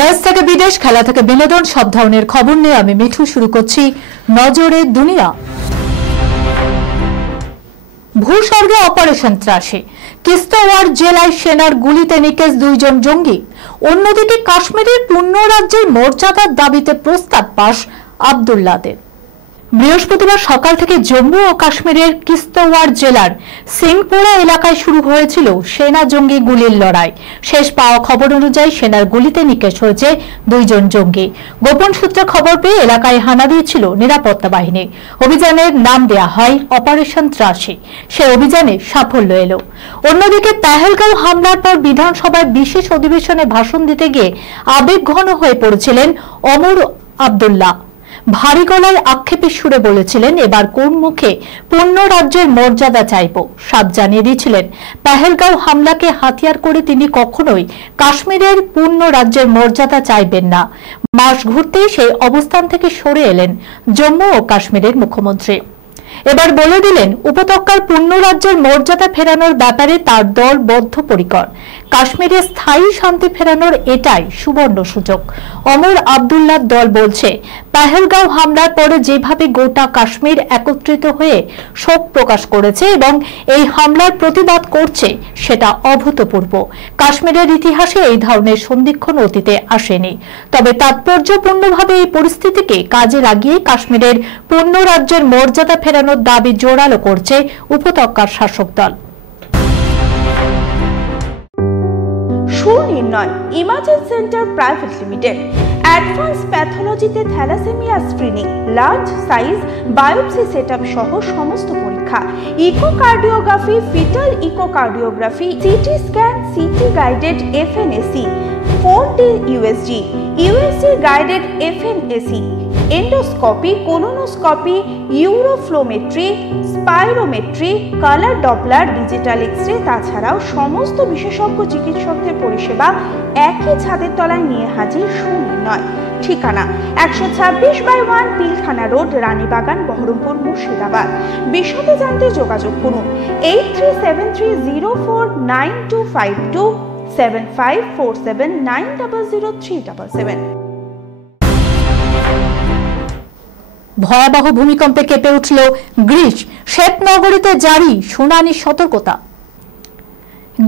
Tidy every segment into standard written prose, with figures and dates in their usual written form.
দেশ থেকে বিদেশ, খেলা থেকে বিনোদন, সব ধরনের খবর নিয়ে আমি মিঠু শুরু করছি নজরে দুনিয়া। ভূস্বর্গে অপারেশন ত্রাসে, কিস্তওয়াড় জেলায় সেনার গুলিতে নিকেশ 2 জন জঙ্গি। অন্যদিকে কাশ্মীরের পূর্ণ রাজ্যের মর্যাদার দাবিতে প্রস্তাব পাশ আব্দুল্লাদের। বৃহস্পতিবার সকাল থেকে জম্মু ও কাশ্মীরের কিস্তওয়াড় জেলার সিংপুরা এলাকায় শুরু হয়েছিল সেনা জঙ্গি গুলির লড়াই। শেষ পাওয়া খবর অনুযায়ী সেনার গুলিতে নিকেশ হয়েছে 2 জন জঙ্গি। গোপন সূত্রে খবর পেয়ে এলাকায় হানা দিয়েছিল নিরাপত্তা বাহিনী। অভিযানের নাম দেয়া হয় অপারেশন ত্রাসী। সে অভিযানে সাফল্য এলো। অন্যদিকে পেহেলগাঁও হামলার পর বিধানসভায় বিশেষ অধিবেশনে ভাষণ দিতে গিয়ে আবেগঘন হয়ে পড়েছিলেন ওমর আব্দুল্লাহ। ভারী গলায় আক্ষেপের সুরে বলেছিলেন, এবার কোন মুখে পূর্ণ রাজ্যের মর্যাদা চাইব। সাফ জানিয়ে দিয়েছিলেন, পেহেলগাঁও হামলাকে হাতিয়ার করে তিনি কখনোই কাশ্মীরের পূর্ণ রাজ্যের মর্যাদা চাইবেন না। মাস ঘুরতেই সেই অবস্থান থেকে সরে এলেন জম্মু ও কাশ্মীরের মুখ্যমন্ত্রী। এবার বলে দিলেন, উপত্যকার পূর্ণ রাজ্যের মর্যাদা ফেরানোর ব্যাপারে তার দল বদ্ধপরিকর। কাশ্মীরে স্থায়ী শান্তি ফেরানোর এটাই সুবর্ণ সুযোগ। ওমর আব্দুল্লাহর দল বলছে, পেহেলগাঁও হামলার পরে যেভাবে গোটা কাশ্মীর একত্রিত হয়ে শোক প্রকাশ করেছে এবং এই হামলার প্রতিবাদ করছে, সেটা অভূতপূর্ব। কাশ্মীরের ইতিহাসে এই ধরনের সন্ধিক্ষণ অতীতে আসেনি। তবে তাৎপর্যপূর্ণভাবে এই পরিস্থিতিকে কাজে লাগিয়ে কাশ্মীরের পূর্ণ রাজ্যের মর্যাদা ফেরানোর দাবি জোরালো করছে উপত্যকার শাসক দল। Sunirnoy imaging centre private limited advance প্যাথোলজিতে thalassaemia screening, large size biopsy setup সহ সমস্ত পরীক্ষা, echocardiography, foetal echocardiography, CT scan, CT guided FNAC, 4D USG, USG guided FNAC, endoscopy, colonoscopy, uroflowmetry, spirometry, colour Doppler, digital X-ray, তাছাড়াও সমস্ত বিশেষজ্ঞ চিকিৎসকদের পরিষেবা একই ছাদের তলায় নিয়ে হাজির সুনির্ণয়। ঠিকানা 126/1 পিলখানা রোড, রানীবাগান, বহরমপুর, মুর্শিদাবাদ। বিশদে জানতে যোগাযোগ করুন 8373049252 7547900377। ভয়াবহ ভূমিকম্পে কেঁপে উঠল গ্রিস, শ্বেতনগরীতে জারি শুনানি সতর্কতা।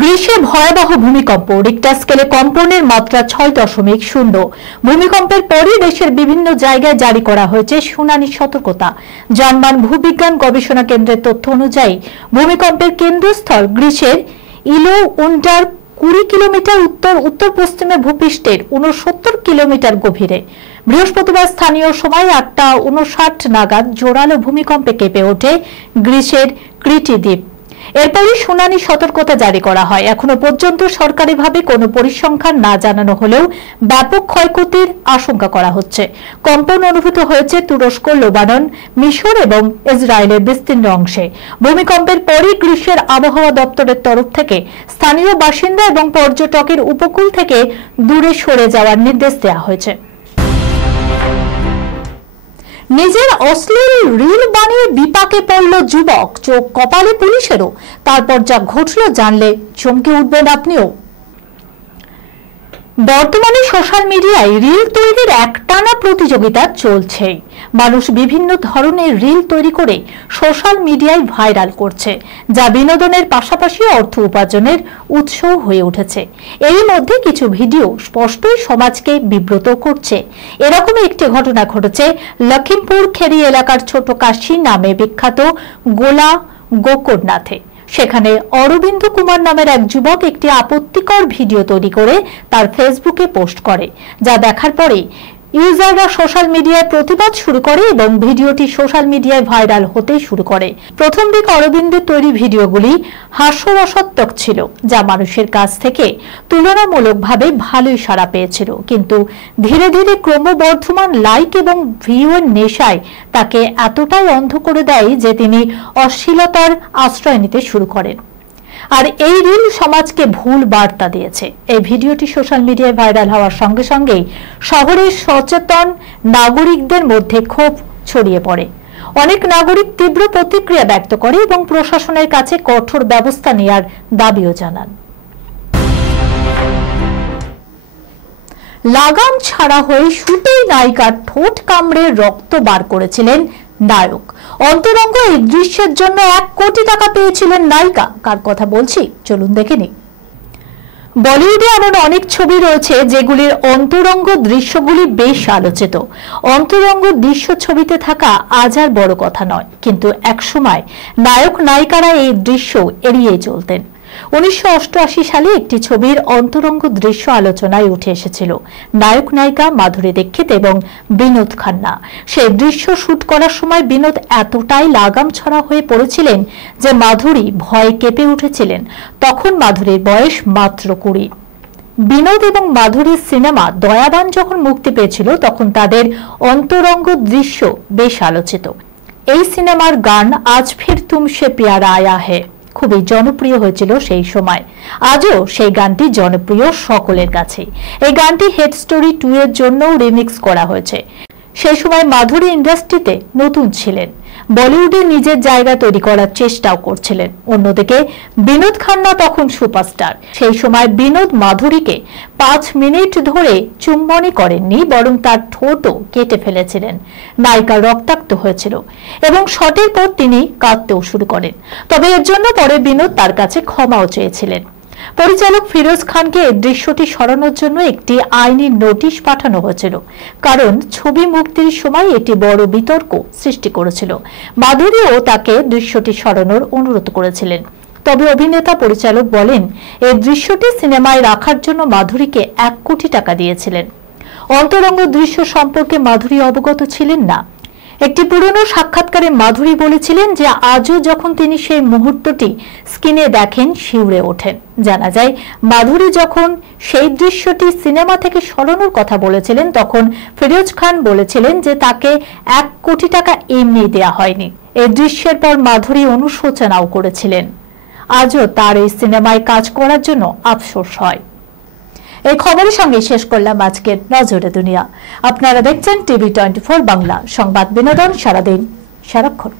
গ্রিসে ভয়াবহ ভূমিকম্প, রিক্টার স্কেলে কম্পনের মাত্রা 6.0। ভূমিকম্পের পরই দেশের বিভিন্ন জায়গায় জারি করা হয়েছে শুনানি সতর্কতা। জার্মান ভূবিজ্ঞান গবেষণা কেন্দ্রের তথ্য অনুযায়ী ভূমিকম্পের কেন্দ্রস্থল গ্রিসের ইলো উন্ডার 20 কিলোমিটার উত্তর পশ্চিমে ভূপৃষ্ঠের 69 কিলোমিটার গভীরে। বৃহস্পতিবার স্থানীয় সময় 8:59 নাগাদ জোরালো ভূমিকম্পে কেঁপে ওঠে গ্রিসের ক্রিটি দ্বীপ। এরপরই শুনানি সতর্কতা জারি করা হয়। এখনো পর্যন্ত সরকারিভাবে কোনো পরিসংখ্যান না জানানো হলেও ব্যাপক ক্ষয়ক্ষতির আশঙ্কা করা হচ্ছে। কম্পন অনুভূত হয়েছে তুরস্ক, লেবানন, মিশর এবং ইসরায়েলের বিস্তীর্ণ অংশে। ভূমিকম্পের পরই গ্রিসের আবহাওয়া দপ্তরের তরফ থেকে স্থানীয় বাসিন্দা এবং পর্যটকের উপকূল থেকে দূরে সরে যাওয়ার নির্দেশ দেওয়া হয়েছে। নিজের অশ্লীল রিল বানিয়ে বিপাকে পড়ল যুবক, চোখ কপালে পুলিশেরও। তারপর যা ঘটল জানলে চমকে উঠবেন আপনিও। বর্তমানে সোশ্যাল মিডিয়ায় রিল তৈরির একটানা প্রতিযোগিতা চলছে। মানুষ বিভিন্ন ধরনের রিল তৈরি করে সোশ্যাল মিডিয়ায় ভাইরাল করছে, যা বিনোদনের পাশাপাশি অর্থ উপার্জনের উৎস হয়ে উঠেছে। এর মধ্যে কিছু ভিডিও স্পষ্টই সমাজকে বিব্রত করছে। এরকম একটি ঘটনা ঘটেছে লখিমপুর খেরি এলাকার ছোট কাশী নামে বিখ্যাত গোলা গোকর্ণনাথে। সেখানে অরবিন্দ কুমার নামের এক যুবক একটি আপত্তিকর ভিডিও তৈরি করে তার ফেসবুকে পোস্ট করে, যা দেখার পরে ইউজাররা সোশ্যাল মিডিয়ায় প্রতিবাদ শুরু করে এবং ভিডিওটি সোশ্যাল মিডিয়ায় ভাইরাল হতে শুরু করে। প্রথম দিকে অরবিন্দের তৈরি ভিডিওগুলি হাস্যরসাত্মক ছিল, যা মানুষের কাছ থেকে তুলনামূলকভাবে ভালোই সাড়া পেয়েছিল। কিন্তু ধীরে ধীরে ক্রমবর্ধমান লাইক এবং ভিউয়ের নেশায় তাকে এতটাই অন্ধ করে দেয় যে তিনি অশ্লীলতার আশ্রয় নিতে শুরু করেন। আর এই রিল সমাজকে ভুল বার্তা দিয়েছে। এই ভিডিওটি সোশ্যাল মিডিয়ায় ভাইরাল হওয়ার সঙ্গে সঙ্গেই শহরের সচেতন নাগরিকদের মধ্যে ক্ষোভ ছড়িয়ে পড়ে। অনেক নাগরিক তীব্র প্রতিক্রিয়া ব্যক্ত করে এবং প্রশাসনের কাছে কঠোর ব্যবস্থা নেওয়ার দাবিও জানান। লাগাম ছাড়া হয়ে শুটেই নায়িকার ঠোঁট কামড়ে রক্ত বার করেছিলেন নায়ক। অন্তরঙ্গ এই দৃশ্যের জন্য 1 কোটি টাকা পেয়েছিলেন নায়িকা। কার কথা বলছি চলুন দেখে নিই। বলিউডে এমন অনেক ছবি রয়েছে যেগুলির অন্তরঙ্গ দৃশ্যগুলি বেশ আলোচিত। অন্তরঙ্গ দৃশ্য ছবিতে থাকা আজ আর বড় কথা নয়, কিন্তু একসময় নায়ক নায়িকারা এই দৃশ্য এড়িয়ে চলতেন। 1988 সালে একটি ছবির অন্তরঙ্গ দৃশ্য আলোচনায় উঠে এসেছিল। নায়ক নায়িকা মাধুরী দীক্ষিত এবং বিনোদ খান্না। সেই দৃশ্য শুট করার সময় বিনোদ এতটাই লাগাম ছড়া হয়ে পড়েছিলেন যে মাধুরী ভয়ে কেঁপে উঠেছিলেন। তখন মাধুরীর বয়স মাত্র 20। বিনোদ এবং মাধুরীর সিনেমা দয়াবান যখন মুক্তি পেয়েছিল তখন তাদের অন্তরঙ্গ দৃশ্য বেশ আলোচিত। এই সিনেমার গান আজ ফির তুমসে প্যার আয়া হে খুবই জনপ্রিয় হয়েছিল সেই সময়। আজও সেই গানটি জনপ্রিয় সকলের কাছে। এই গানটি হেড স্টোরি 2 এর জন্য রিমিক্স করা হয়েছে। সেই সময় মাধুরী ইন্ডাস্ট্রিতে নতুন ছিলেন, বলিউডে নিজের জায়গা তৈরি করার চেষ্টাও করছিলেন। অন্যদিকে বিনোদ খান্না তখন সুপারস্টার। সেই সময় বিনোদ মাধুরীকে 5 মিনিট ধরে চুম্বনী করেননি, বরং তার ঠোঁটও কেটে ফেলেছিলেন। নায়িকা রক্তাক্ত হয়েছিল এবং শটের পর তিনি কাঁদতেও শুরু করেন। তবে এর জন্য পরে বিনোদ তার কাছে ক্ষমাও চেয়েছিলেন। পরিচালক ফিরোজ খানকে এই দৃশ্যটি সরানোর জন্য একটি আইনি নোটিশ পাঠানো হয়েছিল, কারণ ছবি মুক্তির সময় এটি বড় বিতর্ক সৃষ্টি করেছিল। মাধুরীও তাকে দৃশ্যটি সরানোর অনুরোধ করেছিলেন। তবে অভিনেতা পরিচালক বলেন এই দৃশ্যটি সিনেমায় রাখার জন্য মাধুরীকে 1 কোটি টাকা দিয়েছিলেন। অন্তরঙ্গ দৃশ্য সম্পর্কে মাধুরী অবগত ছিলেন না। একটি পুরনো সাক্ষাৎকারে মাধুরী বলেছিলেন যে আজও যখন তিনি সেই মুহূর্তটি স্ক্রিনে দেখেন শিউরে ওঠেন। জানা যায় মাধুরী যখন সেই দৃশ্যটি সিনেমা থেকে সরানোর কথা বলেছিলেন তখন ফিরোজ খান বলেছিলেন যে তাকে 1 কোটি টাকা এমনি দেয়া হয়নি। এই দৃশ্যের পর মাধুরী অনুশোচনাও করেছিলেন। আজও তার এই সিনেমায় কাজ করার জন্য আফসোস হয়। এই খবরের সঙ্গে শেষ করলাম আজকের নজরে দুনিয়া। আপনারা দেখছেন টিভি 24 বাংলা, সংবাদ বিনোদন সারাদিন সারাক্ষণ।